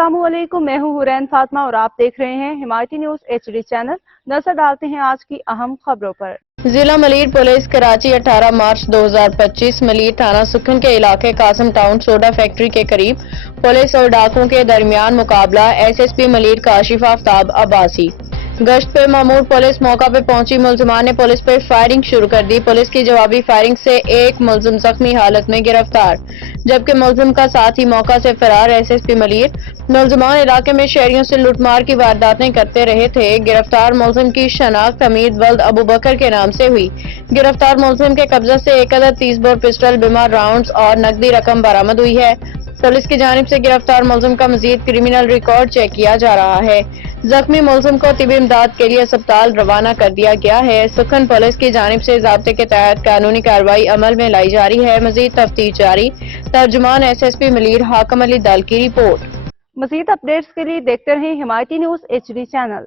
अस्सलामुअलैकुम, मैं हूँ हुरैन फातिमा और आप देख रहे हैं हिमायती न्यूज HD चैनल। नजर डालते हैं आज की अहम खबरों पर। जिला मलीर पुलिस कराची 18 मार्च 2025 मलीर थाना सुखन के इलाके कासिम टाउन सोडा फैक्ट्री के करीब पुलिस और डाकुओं के दरमियान मुकाबला। SSP मलीर काशिफ आफ्ताब अब्बासी गश्त पे मामूर पुलिस मौका पे पहुंची। मुलजमान ने पुलिस पे फायरिंग शुरू कर दी। पुलिस की जवाबी फायरिंग से एक मुलजिम जख्मी हालत में गिरफ्तार, जबकि मुलजिम का साथी मौका से फरार। SSP मलीर मुलजमान इलाके में शहरियों से लूटमार की वारदातें करते रहे थे। गिरफ्तार मुलजिम की शनाख्त हमीद वल्द अबू बकर के नाम से हुई। गिरफ्तार मुलजिम के कब्जा से एक अदद 30 बोर पिस्टल, बीमार राउंड्स और नकदी रकम बरामद हुई है। पुलिस की जानिब से गिरफ्तार मुलजिम का मजीद क्रिमिनल रिकॉर्ड चेक किया जा रहा है। जख्मी मुलजिम को तिबी इमदाद के लिए अस्पताल रवाना कर दिया गया है। सुखन पुलिस की जानिब से ज़ाब्ते के तहत कानूनी कार्रवाई अमल में लाई जा रही है। मजीद तफ्तीश जारी। तर्जुमान SSP मलीर हाकम अली दल की रिपोर्ट। मजीद अपडेट्स के लिए देखते रहें हिमायती न्यूज HD चैनल।